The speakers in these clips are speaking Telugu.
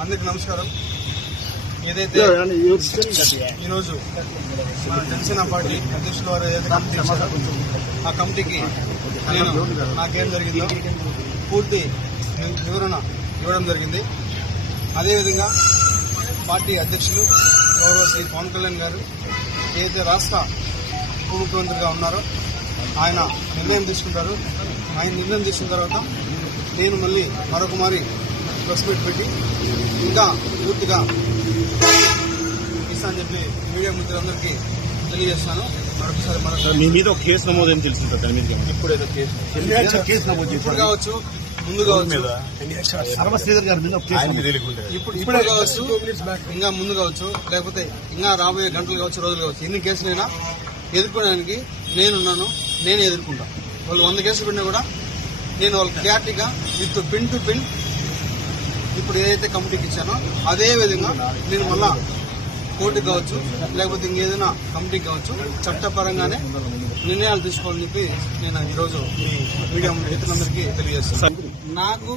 అందరికి నమస్కారం. ఏదైతే ఈరోజు మన జనసేన పార్టీ అధ్యక్షుల వారు ఏదైతే కమిటీ ఇచ్చారో ఆ కమిటీకి నేను నాకేం జరిగిందో పూర్తి వివరణ ఇవ్వడం జరిగింది. అదేవిధంగా పార్టీ అధ్యక్షులు గౌరవ శ్రీ పవన్ కళ్యాణ్ గారు ఏదైతే రాష్ట్ర ఉప ముఖ్యమంత్రిగా ఉన్నారో ఆయన నిర్ణయం తీసుకుంటారు. ఆయన నిర్ణయం తీసుకున్న తర్వాత నేను మళ్ళీ మరొకమారి ప్రెస్ మీట్ పెట్టి ఇంకా పూర్తిగా ఇస్తా అని చెప్పి మీడియా మిత్రులందరికీ తెలియజేస్తున్నాను. మరొకసారి మీ మీద ఒక కేసు నమోదని తెలుస్తుంది. ఇప్పుడు ఏదో కేసు నమోదు ఇప్పుడు కావచ్చు, ముందు కావచ్చు, ఇప్పుడు కావచ్చు, ఇంకా ముందు కావచ్చు, లేకపోతే ఇంకా రాబోయే గంటలు కావచ్చు, రోజులు కావచ్చు, ఎన్ని కేసులైనా ఎదుర్కోవడానికి నేనున్నాను. నేను ఎదుర్కొంటాను. వాళ్ళు 100 కేసులు పెట్టినా కూడా నేను వాళ్ళకి క్లారిటీగా విత్ పిన్ టు పిన్ ఇప్పుడు ఏదైతే కమిటీకి ఇచ్చానో అదే విధంగా నేను మళ్ళా కోర్టుకు కావచ్చు, లేకపోతే ఇంకేదైనా కమిటీకి కావచ్చు, చట్టపరంగానే నిర్ణయాలు తీసుకోవాలని చెప్పి నేను ఈరోజు మీ మీడియా మిత్రులందరికీ తెలియజేస్తాను. నాకు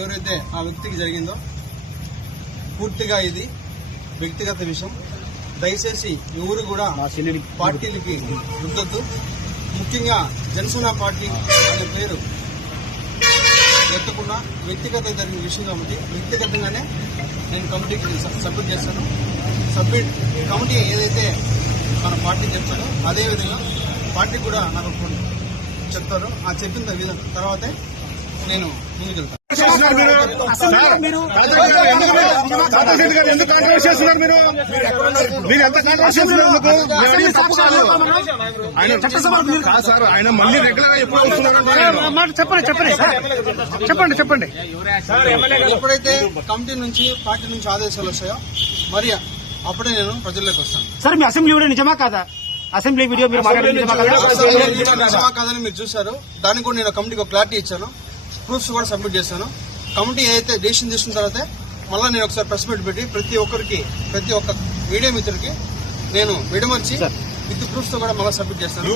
ఎవరైతే ఆ వ్యక్తికి జరిగిందో పూర్తిగా ఇది వ్యక్తిగత విషయం. దయచేసి ఎవరు కూడా పార్టీలకి రుద్దొద్దు. ముఖ్యంగా జనసేన పార్టీ అనే పేరు ఎత్తకుండా వ్యక్తిగత జరిగిన విషయం కాబట్టి వ్యక్తిగతంగానే నేను కమిటీకి సబ్మిట్ చేస్తాను. కమిటీ ఏదైతే మన పార్టీ చెప్తారో అదేవిధంగా పార్టీ కూడా నాకు చెప్తారో ఆ చెప్పిన తర్వాతే నేను ముందుకెళ్తాను. ఎందుకు కాంట్రవర్సీ చేస్తున్నారు మీరు ఎంత కాంట్రవర్సీ చేస్తున్నారు? సార్ ఆయన మళ్ళీ రెగ్యులర్ గా ఎప్పుడు వస్తున్నారు? చెప్పండి. ఎప్పుడైతే కమిటీ నుంచి పార్టీ నుంచి ఆదేశాలు వస్తాయో మరి అప్పుడే నేను ప్రజల్లోకి వస్తాను. సార్ మీ అసెంబ్లీ వీడియో నిజమా కాదా? అసెంబ్లీ వీడియో మీరు నిజమా కాదని మీరు చూశారు. దానికి కూడా నేను కమిటీకి ఒక క్లారిటీ ఇచ్చాను. ప్రూఫ్స్ కూడా సబ్మిట్ చేశాను. కమిటీ ఏదైతే డెసిషన్ తీసుకున్న తర్వాత మళ్ళీ నేను ఒకసారి ప్రెస్ మీట్ పెట్టి ప్రతి ఒక్క మీడియా మిత్రుడికి నేను విడమర్చి విత్ ప్రూఫ్స్ తో కూడా మళ్ళీ సబ్మిట్ చేస్తాను.